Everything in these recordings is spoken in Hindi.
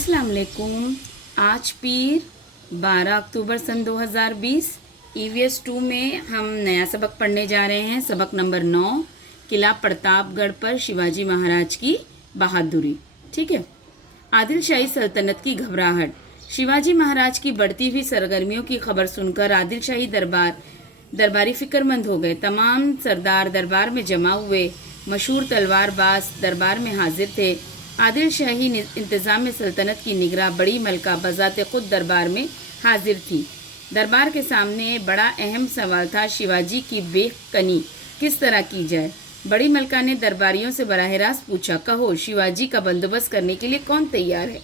अस्सलाम वालेकुम। आज पीर 12 अक्टूबर सन 2020 ईवीएस 2 में हम नया सबक पढ़ने जा रहे हैं। सबक नंबर 9, किला प्रतापगढ़ पर शिवाजी महाराज की बहादुरी। ठीक है। आदिल शाही सल्तनत की घबराहट। शिवाजी महाराज की बढ़ती हुई सरगर्मियों की खबर सुनकर आदिल शाही दरबारी फिक्रमंद हो गए। तमाम सरदार दरबार में जमा हुए। मशहूर तलवारबाज दरबार में हाजिर थे। आदिल शाही इंतज़ाम सल्तनत की निगरान बड़ी मलका बज़ाते खुद दरबार में हाजिर थी। दरबार के सामने बड़ा अहम सवाल था, शिवाजी की बेकनी किस तरह की जाए। बड़ी मलका ने दरबारियों से बराह रास्त पूछा, कहो शिवाजी का बंदोबस्त करने के लिए कौन तैयार है।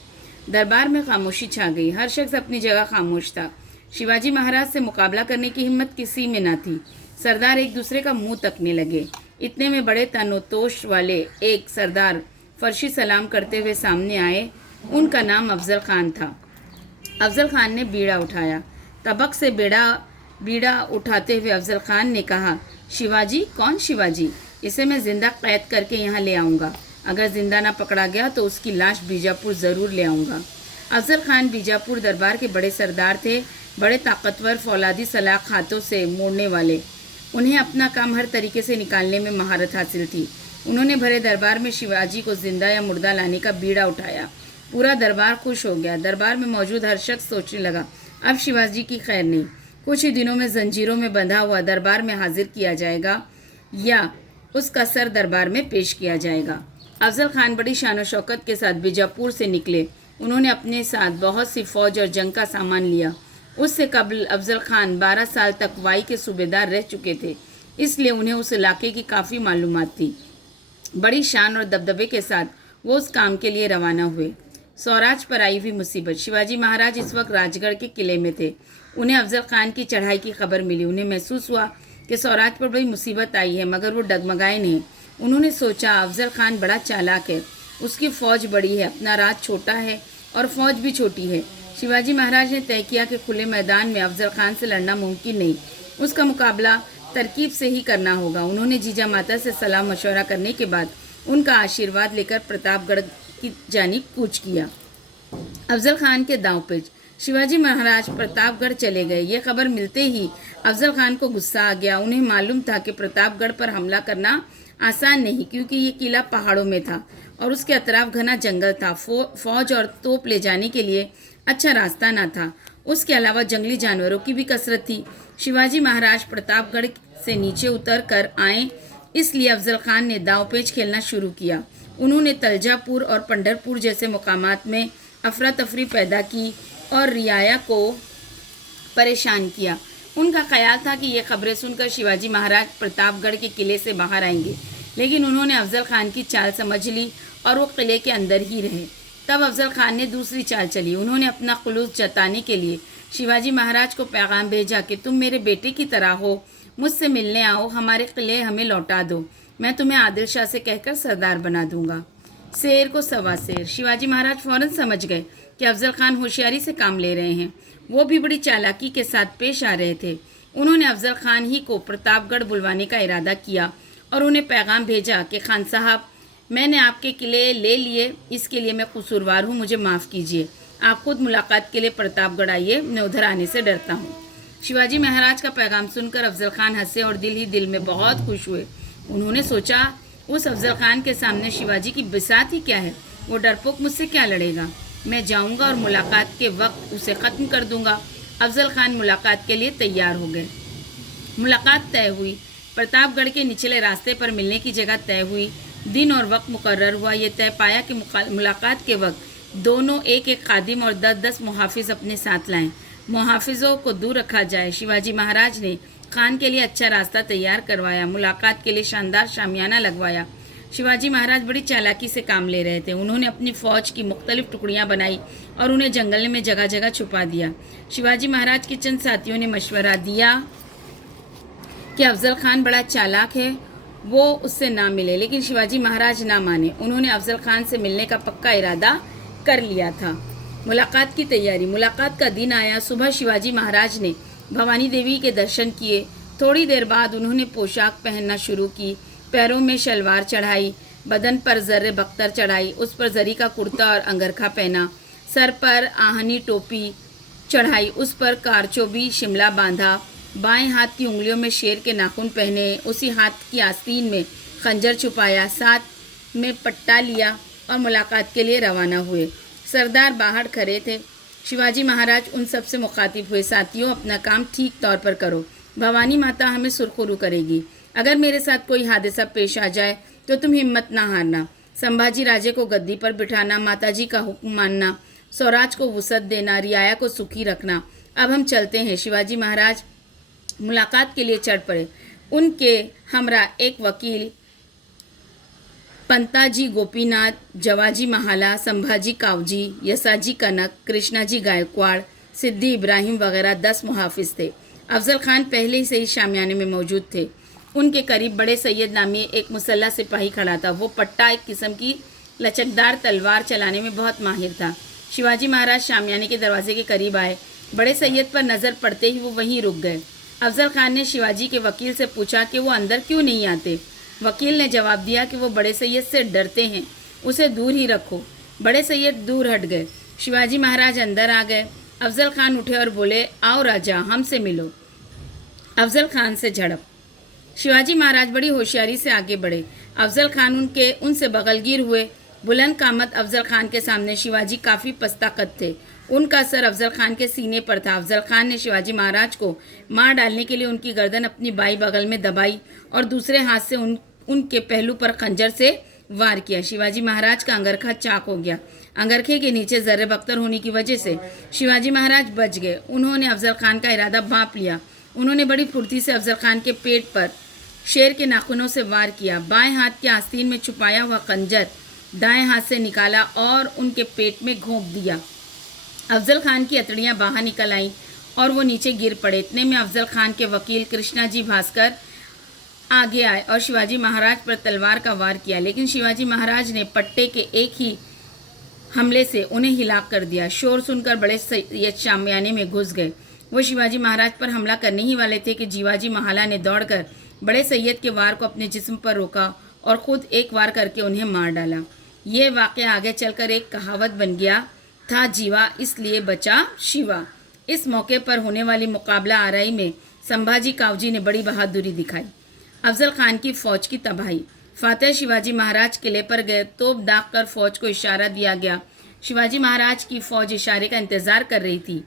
दरबार में खामोशी छा गई। हर शख्स अपनी जगह खामोश था। शिवाजी महाराज से मुकाबला करने की हिम्मत किसी में न थी। सरदार एक दूसरे का मुंह तकने लगे। इतने में बड़े तनोतोष वाले एक सरदार फर्शी सलाम करते हुए सामने आए। उनका नाम अफजल खान था। अफजल खान ने बीड़ा उठाया। तबक से बीड़ा उठाते हुए अफजल खान ने कहा, शिवाजी? कौन शिवाजी? इसे मैं जिंदा कैद करके यहाँ ले आऊँगा। अगर जिंदा ना पकड़ा गया तो उसकी लाश बीजापुर ज़रूर ले आऊँगा। अफजल खान बीजापुर दरबार के बड़े सरदार थे, बड़े ताकतवर, फौलादी सलाख हाथों से मोड़ने वाले। उन्हें अपना काम हर तरीके से निकालने में महारत हासिल थी। उन्होंने भरे दरबार में शिवाजी को जिंदा या मुर्दा लाने का बीड़ा उठाया। पूरा दरबार खुश हो गया। दरबार में मौजूद हर शख्स सोचने लगा, अब शिवाजी की खैर नहीं। कुछ ही दिनों में जंजीरों में बंधा हुआ दरबार में हाजिर किया जाएगा या उसका सर दरबार में पेश किया जाएगा। अफजल खान बड़ी शान और शौकत के साथ बीजापुर से निकले। उन्होंने अपने साथ बहुत सी फौज और जंग का सामान लिया। उससे कबल अफजल खान 12 साल तक वाई के सूबेदार रह चुके थे, इसलिए उन्हें उस इलाके की काफ़ी मालूमात थी। बड़ी शान और दबदबे के साथ वो उस काम के लिए रवाना हुए। स्वराज पर आई हुई मुसीबत। शिवाजी महाराज इस वक्त राजगढ़ के किले में थे। उन्हें अफजल खान की चढ़ाई की खबर मिली। उन्हें महसूस हुआ कि स्वराज पर बड़ी मुसीबत आई है, मगर वो डगमगाए नहीं। उन्होंने सोचा, अफजल खान बड़ा चालाक है, उसकी फ़ौज बड़ी है, अपना राज छोटा है और फ़ौज भी छोटी है। शिवाजी महाराज ने तय किया कि खुले मैदान में अफजल खान से लड़ना मुमकिन नहीं, उसका मुकाबला तरकीब से ही करना होगा। उन्होंने जीजा माता से सलाह मशवरा करने के बाद उनका आशीर्वाद लेकर प्रतापगढ़ की जानिब कूच किया। अफजल खान के दांवपेच। शिवाजी महाराज प्रतापगढ़ चले गए। ये खबर मिलते ही अफजल खान को गुस्सा आ गया। उन्हें मालूम था कि प्रतापगढ़ पर हमला करना आसान नहीं, क्योंकि ये किला पहाड़ों में था और उसके अतराफ घना जंगल था। फौज और तोप ले जाने के लिए अच्छा रास्ता न था। उसके अलावा जंगली जानवरों की भी कसरत थी। शिवाजी महाराज प्रतापगढ़ से नीचे उतर कर आए, इसलिए अफजल खान ने दांवपेच खेलना शुरू किया। उन्होंने तलजापुर और पंढरपुर जैसे मुकामात में अफरा तफरी पैदा की और रियाया को परेशान किया। उनका ख्याल था कि ये खबरें सुनकर शिवाजी महाराज प्रतापगढ़ के किले से बाहर आएंगे, लेकिन उन्होंने अफजल खान की चाल समझ ली और वो किले के अंदर ही रहे। तब अफजल खान ने दूसरी चाल चली। उन्होंने अपना खुलूस जताने के लिए शिवाजी महाराज को पैगाम भेजा कि तुम मेरे बेटे की तरह हो, मुझसे मिलने आओ, हमारे किले हमें लौटा दो, मैं तुम्हें आदिल शाह से कहकर सरदार बना दूंगा। शेर को सवा शेर। शिवाजी महाराज फौरन समझ गए कि अफजल खान होशियारी से काम ले रहे हैं। वो भी बड़ी चालाकी के साथ पेश आ रहे थे। उन्होंने अफजल खान ही को प्रतापगढ़ बुलवाने का इरादा किया और उन्हें पैगाम भेजा कि खान साहब, मैंने आपके किले ले लिए, इसके लिए मैं कसूरवार हूँ, मुझे माफ़ कीजिए। आप खुद मुलाकात के लिए प्रतापगढ़ आइए, मैं उधर आने से डरता हूँ। शिवाजी महाराज का पैगाम सुनकर अफजल खान हंसे और दिल ही दिल में बहुत खुश हुए। उन्होंने सोचा, उस अफजल खान के सामने शिवाजी की बिसात ही क्या है, वो डरपोक मुझसे क्या लड़ेगा। मैं जाऊंगा और मुलाकात के वक्त उसे ख़त्म कर दूंगा। अफजल खान मुलाकात के लिए तैयार हो गए। मुलाकात तय हुई। प्रतापगढ़ के निचले रास्ते पर मिलने की जगह तय हुई। दिन और वक्त मुकर्रर हुआ। ये तय पाया कि मुलाकात के वक्त दोनों एक एक खादिम और 10-10 मुहाफिज अपने साथ लाएं। मुहाफिजों को दूर रखा जाए। शिवाजी महाराज ने खान के लिए अच्छा रास्ता तैयार करवाया। मुलाकात के लिए शानदार शामियाना लगवाया। शिवाजी महाराज बड़ी चालाकी से काम ले रहे थे। उन्होंने अपनी फ़ौज की मुख्तलिफ टुकड़ियाँ बनाई और उन्हें जंगल में जगह जगह छुपा दिया। शिवाजी महाराज के चंद साथियों ने मशवरा दिया कि अफजल खान बड़ा चालाक है, वो उससे ना मिले, लेकिन शिवाजी महाराज ना माने। उन्होंने अफजल खान से मिलने का पक्का इरादा कर लिया था। मुलाकात की तैयारी। मुलाकात का दिन आया। सुबह शिवाजी महाराज ने भवानी देवी के दर्शन किए। थोड़ी देर बाद उन्होंने पोशाक पहनना शुरू की। पैरों में शलवार चढ़ाई, बदन पर जर्रे बख्तर चढ़ाई, उस पर जरी का कुर्ता और अंगरखा पहना। सर पर आहनी टोपी चढ़ाई, उस पर कारचोबी शिमला बांधा, बाएं हाथ की उंगलियों में शेर के नाखून पहने, उसी हाथ की आस्तीन में खंजर छुपाया, साथ में पट्टा लिया और मुलाकात के लिए रवाना हुए। सरदार बाहर खड़े थे। शिवाजी महाराज उन सब से मुखातिब हुए, साथियों अपना काम ठीक तौर पर करो, भवानी माता हमें सुरखुरू करेगी। अगर मेरे साथ कोई हादसा पेश आ जाए तो तुम हिम्मत ना हारना। संभाजी राजे को गद्दी पर बिठाना, माताजी का हुक्म मानना, स्वराज को वुसअत देना, रियाया को सुखी रखना। अब हम चलते हैं। शिवाजी महाराज मुलाकात के लिए चढ़ पड़े। उनके हमरा एक वकील पंताजी गोपीनाथ, जवाजी महाला, संभाजी कावजी, यसाजी कनक, कृष्णाजी गायकवाड़, सिद्दी इब्राहिम वगैरह 10 मुहाफिज थे। अफजल खान पहले से ही शामियाने में मौजूद थे। उनके करीब बड़े सैयद नामी एक मुसल्ला सिपाही खड़ा था। वो पट्टा एक किस्म की लचकदार तलवार चलाने में बहुत माहिर था। शिवाजी महाराज शामियाने के दरवाजे के करीब आए। बड़े सैयद पर नज़र पड़ते ही वो वहीं रुक गए। अफजल खान ने शिवाजी के वकील से पूछा कि वो अंदर क्यों नहीं आते। वकील ने जवाब दिया कि वो बड़े सैयद से डरते हैं, उसे दूर ही रखो। बड़े सैयद दूर हट गए। शिवाजी महाराज अंदर आ गए। अफजल खान उठे और बोले, आओ राजा, हमसे मिलो। अफजल खान से झड़प। शिवाजी महाराज बड़ी होशियारी से आगे बढ़े। अफजल खान उनसे बगलगीर हुए। बुलंद कामत अफजल खान के सामने शिवाजी काफ़ी पस्ताकत थे। उनका सर अफजल खान के सीने पर था। अफजल खान ने शिवाजी महाराज को मार डालने के लिए उनकी गर्दन अपनी बाई बगल में दबाई और दूसरे हाथ से उनके पहलू पर खंजर से वार किया। शिवाजी महाराज का अंगरखा चाक हो गया। अंगरखे के नीचे जर्रे बख्तर होने की वजह से शिवाजी महाराज बच गए। उन्होंने अफजल खान का इरादा भांप लिया। उन्होंने बड़ी फुर्ती से अफजल खान के पेट पर शेर के नाखूनों से वार किया। बाएं हाथ के आस्तीन में छुपाया हुआ खंजर दाएं हाथ से निकाला और उनके पेट में घोंप दिया। अफजल खान की अतड़ियाँ बाहर निकल आईं और वो नीचे गिर पड़े। इतने में अफजल खान के वकील कृष्णाजी भास्कर आगे आए और शिवाजी महाराज पर तलवार का वार किया, लेकिन शिवाजी महाराज ने पट्टे के एक ही हमले से उन्हें हिलाक कर दिया। शोर सुनकर बड़े सैयद शामियाने में घुस गए। वो शिवाजी महाराज पर हमला करने ही वाले थे कि जीवाजी महाला ने दौड़कर बड़े सैयद के वार को अपने जिस्म पर रोका और ख़ुद एक वार करके उन्हें मार डाला। ये वाक़या आगे चलकर एक कहावत बन गया था, जीवा इसलिए बचा शिवा। इस मौके पर होने वाली मुकाबला आराई में संभाजी कावजी ने बड़ी बहादुरी दिखाई। अफजल खान की फ़ौज की तबाही। फातेह शिवाजी महाराज किले पर गए। तोप दाग कर फ़ौज को इशारा दिया गया। शिवाजी महाराज की फ़ौज इशारे का इंतज़ार कर रही थी।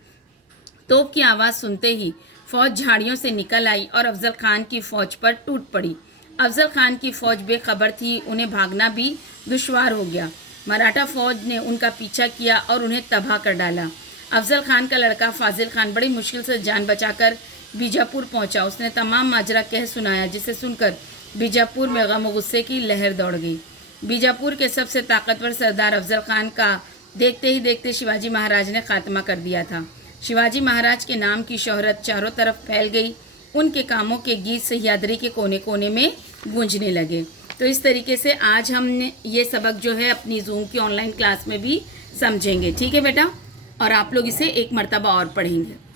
तोप की आवाज़ सुनते ही फ़ौज झाड़ियों से निकल आई और अफजल खान की फ़ौज पर टूट पड़ी। अफजल खान की फ़ौज बेखबर थी, उन्हें भागना भी दुश्वार हो गया। मराठा फ़ौज ने उनका पीछा किया और उन्हें तबाह कर डाला। अफजल खान का लड़का फाजिल खान बड़ी मुश्किल से जान बचाकर बीजापुर पहुंचा। उसने तमाम माजरा कह सुनाया, जिसे सुनकर बीजापुर में गम और गुस्से की लहर दौड़ गई। बीजापुर के सबसे ताकतवर सरदार अफजल खान का देखते ही देखते शिवाजी महाराज ने खात्मा कर दिया था। शिवाजी महाराज के नाम की शोहरत चारों तरफ फैल गई। उनके कामों के गीत सह्याद्री के कोने कोने में गूंजने लगे। तो इस तरीके से आज हमने ये सबक जो है अपनी जूम की ऑनलाइन क्लास में भी समझेंगे। ठीक है बेटा, और आप लोग इसे एक मर्तबा और पढ़ेंगे।